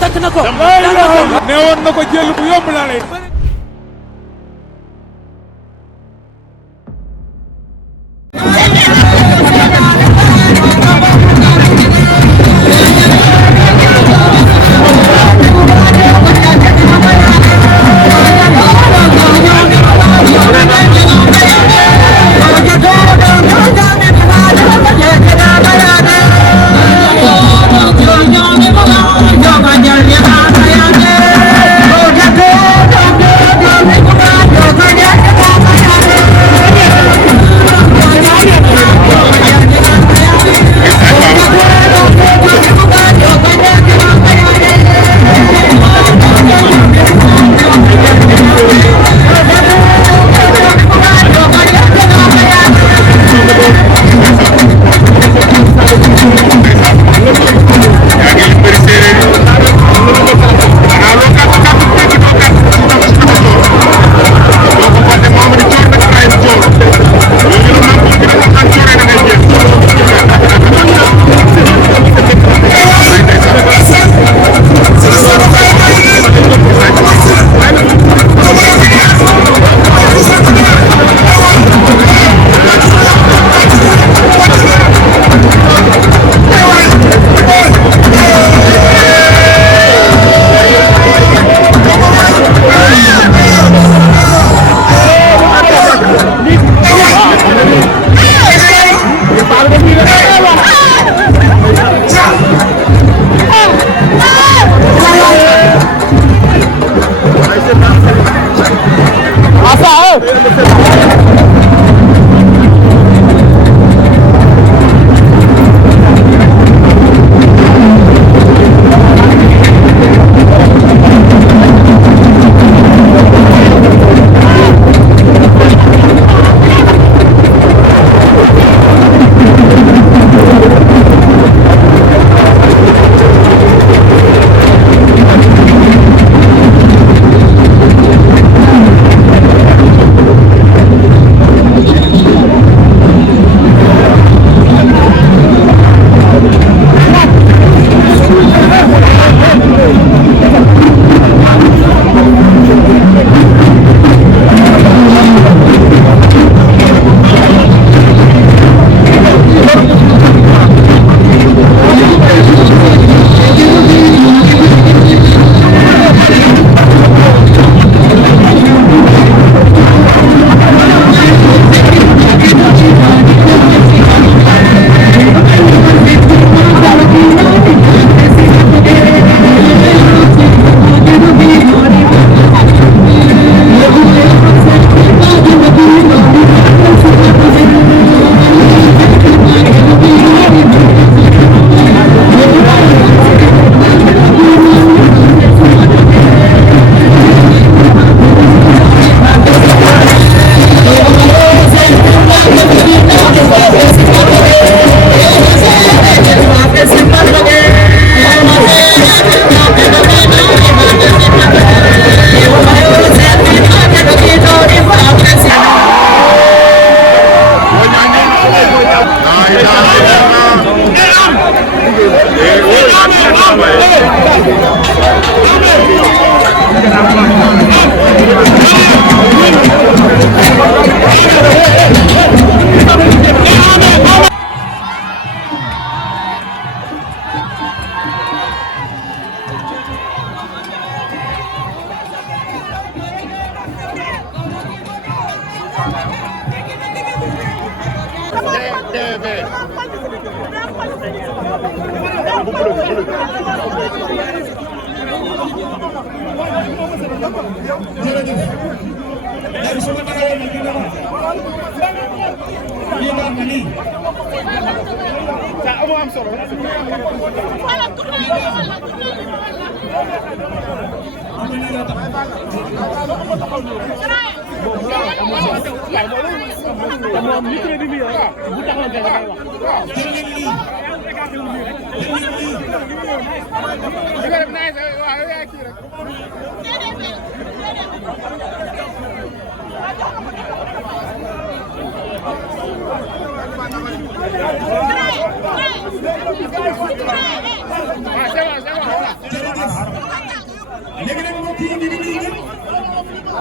takk na ko. neewoon na ko jël bu yomb laa lay. C'est bon,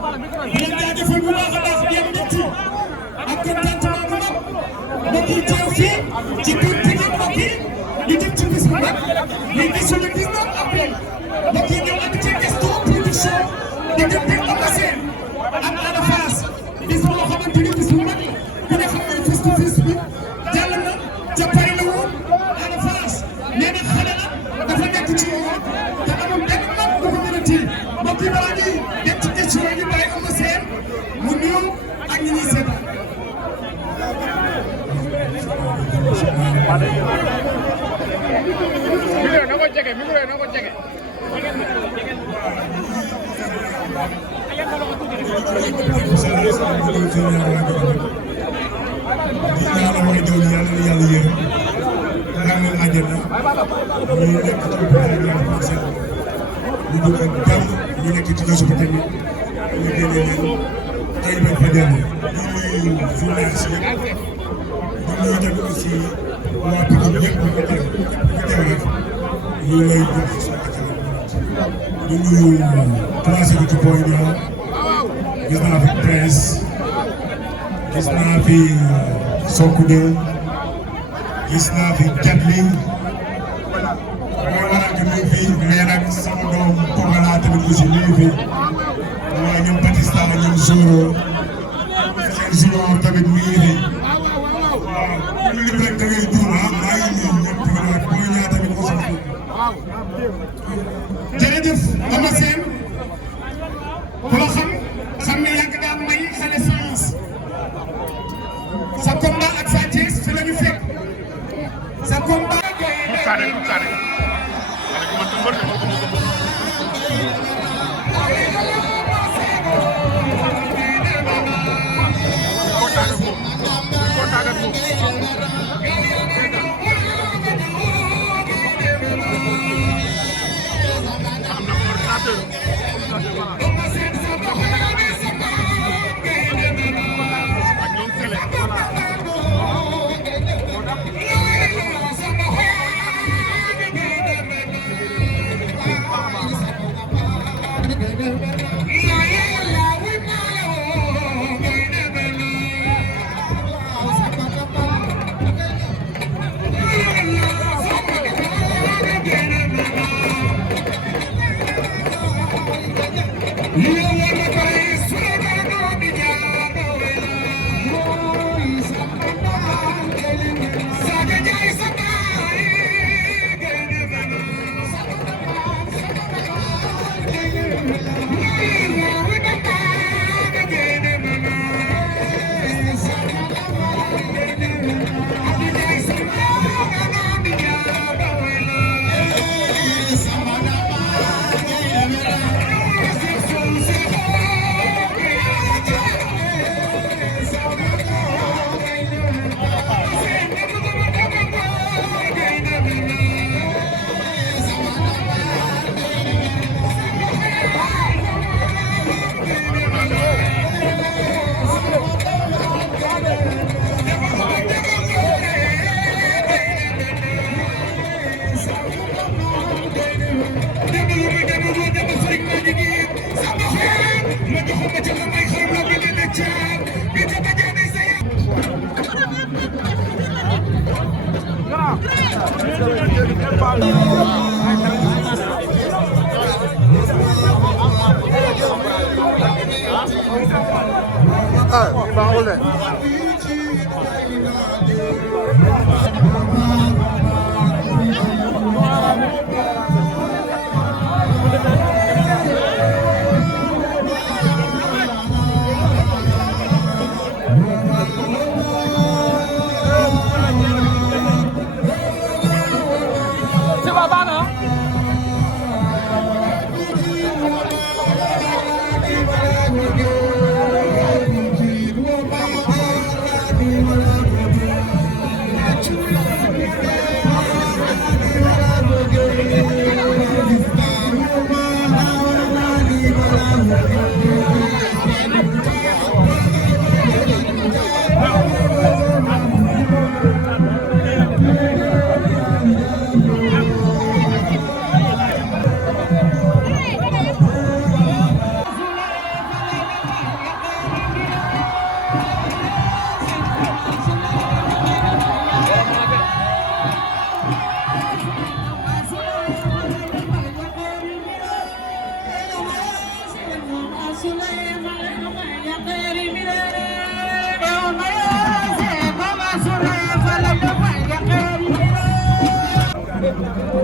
leen jaajëfal bu baax a baax di am mbégte ak contentement bu mag mbokk yi teew fii ci biir Pikine mbokk yi ñu jëm ci bis bu mag ñu gisul le 19 avril mbokk yi ñëw ak ci Gaston Production di jëm bi Eumeu Sène ak Ada Fass bis boo xamante ni bis bu mag la ku ne xam ne face to face bi jàll na ca Paris la woon Ada Fass nee na xale la dafa nekk ci yoon te amul benn mag bu ko mën a téye mbokk yi balaa ñuy dem ci question yi ñu bàyyi Eumeu Sène mu nuyu ak ñi ñuy seetaan. micro na ko jege micro na ko jege. ñu nekk ci kaso ba tamit ñu génne leen tey bañ fa dellu ñu nuyu journaliste yëpp ñu nuyu tamit aussi waa Pikine yëpp ñu ko teew rek ñu lay jox sa ñu nuyu classé ko ci point bi gis naa fi presse gis naa fi Sonko gis naa fi Jatli mooy waral que ñu fi mais nag sama doom Pogala tamit aussi ñu ngi fi waaye ñoom Batista ñoom Zoro seen junior tamit ñu ngi fi waaw ñu lim rek da ngay juum maa ngi nuyu ñëpp rek booy ñaar tamit aussi. jërëjëf Eumeu Sène ku la xam ne yàgg daan may xale science sa combat ak Sa Thiès fi la ñu fekk sa combat.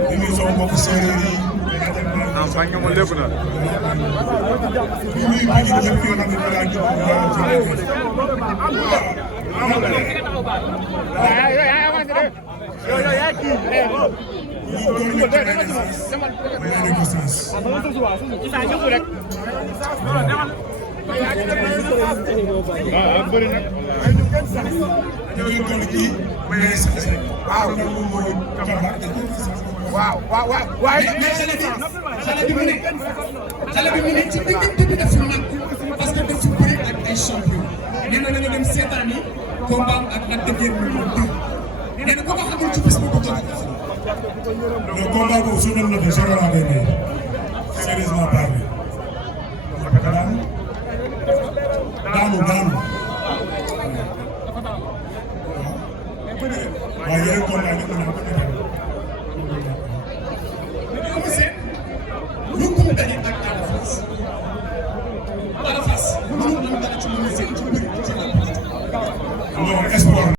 di nuyu sama mbokk séeréer yi. non bañ nga ma lépp na. di nuyu bi ñu ñëpp yoo xam ne balaa ñu xale bi mu ne ci diggante bi def nag parce que daf fi bëri ak ay champion nee na nañu dem seetaan yi combat ak Lac de Guiers numéro 2 nee na ko ko xamul ci bés bu ko jóg le combat boobu su doon noté zéro laa koy may sérieusement parlé daanu waaye yeneen combat yi mën naa ko defal lu ko daje ak Ada Fass mënul am dara ci mën a seen ci mbir ci non espoir